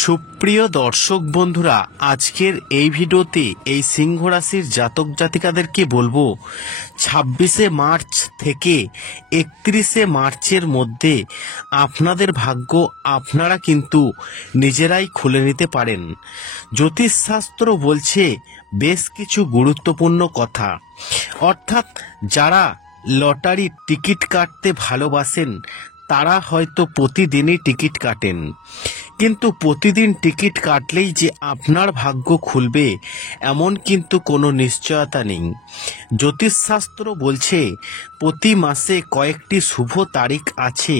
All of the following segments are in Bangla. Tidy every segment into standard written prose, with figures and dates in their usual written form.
সুপ্রিয় দর্শক বন্ধুরা, আজকের এই ভিডিওতে এই সিংহ রাশির জাতক জাতিকাদেরকে বলবো 26শে মার্চ থেকে 31শে মার্চের মধ্যে আপনাদের ভাগ্য আপনারা কিন্তু নিজেরাই খুলে নিতে পারেন। জ্যোতিষশাস্ত্র বলছে বেশ কিছু গুরুত্বপূর্ণ কথা, অর্থাৎ যারা লটারির টিকিট কাটতে ভালোবাসেন তারা হয়তো প্রতিদিনই টিকিট কাটেন, কিন্তু প্রতিদিন টিকিট কাটলেই যে আপনার ভাগ্য খুলবে এমন কিন্তু কোনো নিশ্চয়তা নেই। জ্যোতিষশাস্ত্র বলছে প্রতি মাসে কয়েকটি শুভ তারিখ আছে,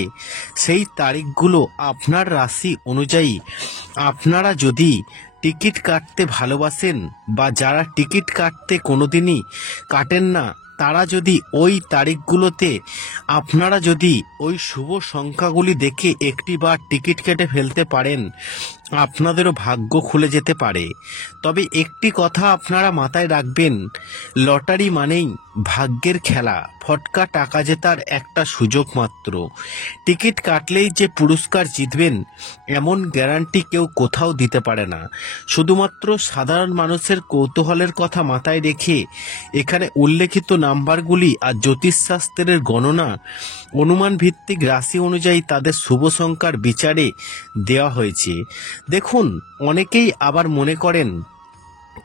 সেই তারিখগুলো আপনার রাশি অনুযায়ী আপনারা যদি টিকিট কাটতে ভালোবাসেন বা যারা টিকিট কাটতে কোনোদিনই কাটেন না তারা যদি ওই তারিখগুলোতে আপনারা যদি ওই শুভ সংখ্যাগুলি দেখে একটি বার টিকিট কেটে ফেলতে পারেন, আপনাদেরও ভাগ্য খুলে যেতে পারে। তবে একটি কথা আপনারা মাথায় রাখবেন, লটারি মানেই ভাগ্যের খেলা, ফটকা টাকা জেতার একটা সুযোগ মাত্র। টিকিট কাটলেই যে পুরস্কার জিতবেন এমন গ্যারান্টি কেউ কোথাও দিতে পারে না। শুধুমাত্র সাধারণ মানুষের কৌতূহলের কথা মাথায় রেখে এখানে উল্লেখিত নাম্বারগুলি আর জ্যোতিষশাস্ত্রের গণনা অনুমান ভিত্তিক রাশি অনুযায়ী তাদের শুভ সংখ্যার বিচারে দেওয়া হয়েছে। দেখুন, অনেকেই আবার মনে করেন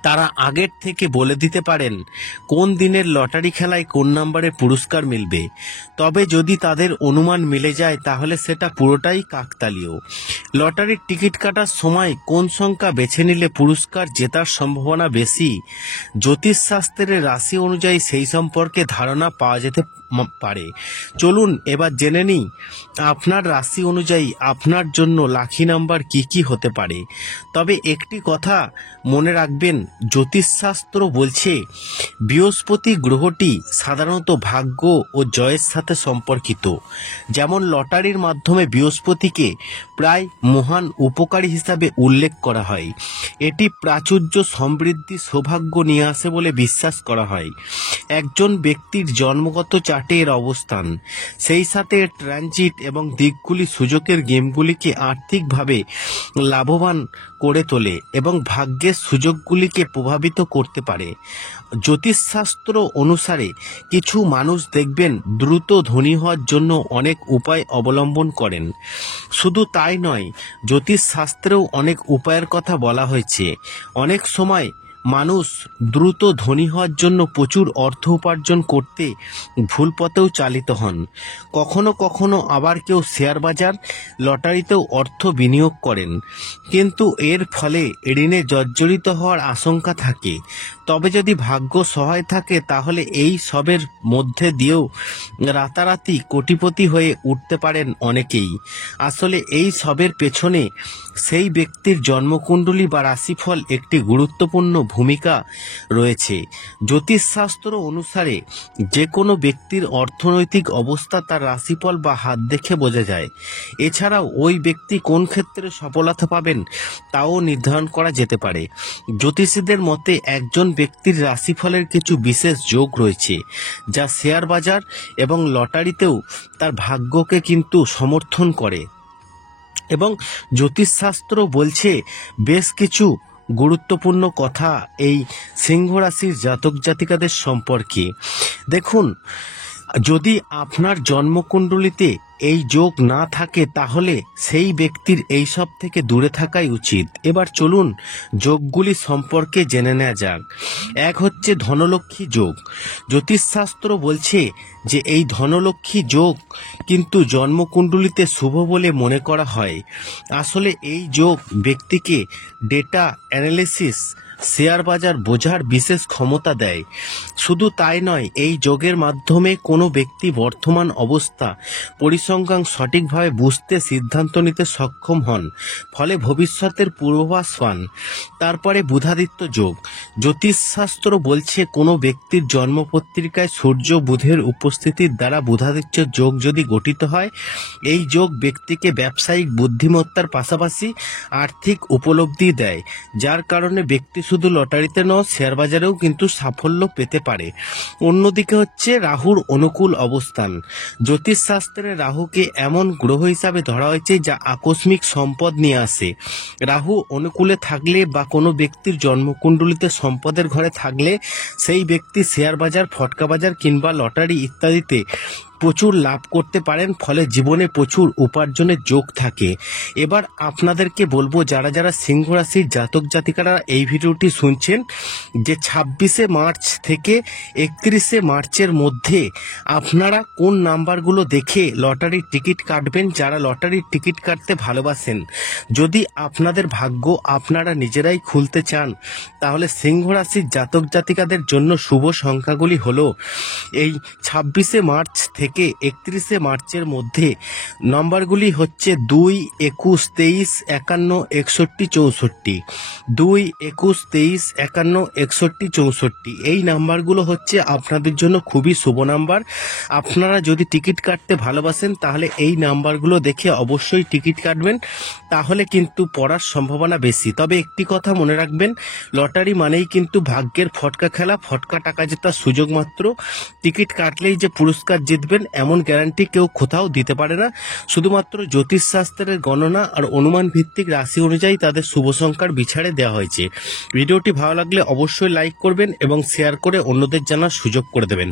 তারা আগের থেকে বলে দিতে পারেন কোন দিনের লটারি খেলায় কোন নাম্বারে পুরস্কার মিলবে। তবে যদি তাদের অনুমান মিলে যায় তাহলে সেটা পুরোটাই কাকতালীয়। লটারির টিকিট কাটার সময় কোন সংখ্যা বেছে নিলে পুরস্কার জেতার সম্ভাবনা বেশি, জ্যোতিষশাস্ত্রের রাশি অনুযায়ী সেই সম্পর্কে ধারণা পাওয়া যেতে পারে। চলুন এবার জেনে নিই আপনার রাশি অনুযায়ী আপনার জন্য লাকি নাম্বার কি কি হতে পারে। তবে একটি কথা মনে রাখবেন, জ্যোতিষশাস্ত্র বলছে বৃহস্পতি গ্রহটি সাধারণত ভাগ্য ও জয়ের সাথে সম্পর্কিত। যেমন লটারির মাধ্যমে বৃহস্পতিকে প্রায় মহান উপকারী হিসাবে উল্লেখ করা হয়। এটি প্রাচুর্য, সমৃদ্ধি, সৌভাগ্য নিয়ে আসে বলে বিশ্বাস করা হয়। একজন ব্যক্তির জন্মগত চার্টে এর অবস্থান, সেই সাথে ট্রানজিট এবং দিকগুলি সুযোগের গেমগুলিকে আর্থিকভাবে লাভবান করে তোলে এবং ভাগ্যের সুযোগগুলিকে প্রভাবিত করতে পারে। জ্যোতিষশাস্ত্র অনুসারে কিছু মানুষ দেখবেন দ্রুত ধনী হওয়ার জন্য অনেক উপায় অবলম্বন করেন। শুধু তাই নয়, জ্যোতিষশাস্ত্রেও অনেক উপায়ের কথা বলা হয়েছে। অনেক সময় মানুষ দ্রুত ধনী হওয়ার জন্য প্রচুর অর্থ উপার্জন করতে ভুল পথেও চালিত হন। কখনো কখনো আবার কেউ শেয়ার বাজার, লটারিতেও অর্থ বিনিয়োগ করেন, কিন্তু এর ফলে ঋণে জর্জরিত হওয়ার আশঙ্কা থাকে। তবে যদি ভাগ্য সহায় থাকে তাহলে এই সবের মধ্যে দিয়েও রাতারাতি কোটিপতি হয়ে উঠতে পারেন অনেকেই। আসলে এই সবের পেছনে সেই ব্যক্তির জন্মকুণ্ডলী বা রাশিফল একটি গুরুত্বপূর্ণ ভূমিকা রয়েছে। জ্যোতিষশাস্ত্র অনুসারে যে কোনো ব্যক্তির অর্থনৈতিক অবস্থা তার রাশিফল বা হাত দেখে বোঝা যায়। এছাড়াও ওই ব্যক্তি কোন ক্ষেত্রে সফলতা পাবেন তাও নির্ধারণ করা যেতে পারে। জ্যোতিষীদের মতে একজন ব্যক্তির রাশিফলের কিছু বিশেষ যোগ রয়েছে যা শেয়ার বাজার এবং লটারিতেও তার ভাগ্যকে কিন্তু সমর্থন করে। এবং জ্যোতিষশাস্ত্র বলছে বেশ কিছু গুরুত্বপূর্ণ কথা এই সিংহ রাশির জাতক জাতিকাদের সম্পর্কে। দেখুন, যদি আপনার জন্মকুণ্ডলিতে এই যোগ না থাকে তাহলে সেই ব্যক্তির এই সব থেকে দূরে থাকাই উচিত। এবার চলুন যোগগুলি সম্পর্কে জেনে নেওয়া যাক। এক হচ্ছে ধনলক্ষ্মী যোগ। জ্যোতিষশাস্ত্র বলছে যে এই ধনলক্ষ্মী যোগ কিন্তু জন্মকুণ্ডলিতে শুভ বলে মনে করা হয়। আসলে এই যোগ ব্যক্তিকে ডেটা অ্যানালিসিস, শেয়ার বাজার বোঝার বিশেষ ক্ষমতা দেয়। শুধু তাই নয়, এই যোগের মাধ্যমে কোনো ব্যক্তি বর্তমান অবস্থা পরিসংখ্যান সঠিকভাবে বুঝতে সিদ্ধান্ত নিতে সক্ষম হন, ফলে ভবিষ্যতের পূর্বাভাস পান। তারপরে বুধাদিত্য যোগ। জ্যোতিষশাস্ত্র বলছে কোনো ব্যক্তির জন্মপত্রিকায় সূর্য বুধের উপস্থিতির দ্বারা বুধাদিত্য যোগ যদি গঠিত হয়, এই যোগ ব্যক্তিকে ব্যবসায়িক বুদ্ধিমত্তার পাশাপাশি আর্থিক উপলব্ধি দেয়, যার কারণে ব্যক্তি শুধু লটারিতে নয়, শেয়ার বাজারেও কিন্তু সাফল্য পেতে পারে। অন্যদিকে হচ্ছে রাহুর অনুকূল অবস্থান। জ্যোতিষশাস্ত্রে রাহুকে এমন গ্রহ হিসাবে ধরা হয়েছে যা আকস্মিক সম্পদ নিয়ে আসে। রাহু অনুকূলে থাকলে বা কোনো ব্যক্তির জন্মকুণ্ডলিতে সম্পদের ঘরে থাকলে সেই ব্যক্তি শেয়ার বাজার, ফটকা বাজার কিংবা লটারি ইত্যাদিতে প্রচুর লাভ করতে পারেন, ফলে জীবনে প্রচুর উপার্জনের যোগ থাকে। এবার আপনাদেরকে বলবো, যারা যারা সিংহ রাশির জাতক জাতিকারা এই ভিডিওটি শুনছেন, যে 26শে মার্চ থেকে 31শে মার্চের মধ্যে আপনারা কোন নাম্বারগুলো দেখে লটারির টিকিট কাটবেন। যারা লটারির টিকিট কাটতে ভালোবাসেন, যদি আপনাদের ভাগ্য আপনারা নিজেরাই খুলতে চান, তাহলে সিংহ রাশির জাতক জাতিকাদের জন্য শুভ সংখ্যাগুলি হলো এই 26শে মার্চ থেকে 31শে মার্চের মধ্যে নম্বরগুলি হচ্ছে 2, 21, 23, 51, 61, 64। 2, 21, 23, 51, 61, 64 এই নাম্বারগুলো হচ্ছে আপনাদের জন্য খুবই শুভ নাম্বার। আপনারা যদি টিকিট কাটতে ভালোবাসেন, তাহলে এই নাম্বারগুলো দেখে অবশ্যই টিকিট কাটবেন, তাহলে কিন্তু পড়ার সম্ভাবনা বেশি। তবে একটি কথা মনে রাখবেন, লটারি মানেই কিন্তু ভাগ্যের ফটকা খেলা, ফটকা টাকা জেতার সুযোগ মাত্র। টিকিট কাটলেই যে পুরস্কার জিতবেন এমন গ্যারান্টি কেউ কোথাও দিতে পারে না। শুধুমাত্র জ্যোতিষশাস্ত্রের গণনা আর অনুমান ভিত্তিক রাশি অনুযায়ী তাদের শুভ সংখ্যার বিচারে দেওয়া হয়েছে। ভিডিওটি ভালো লাগলে অবশ্যই লাইক করবেন এবং শেয়ার করে অন্যদের জানার সুযোগ করে দেবেন।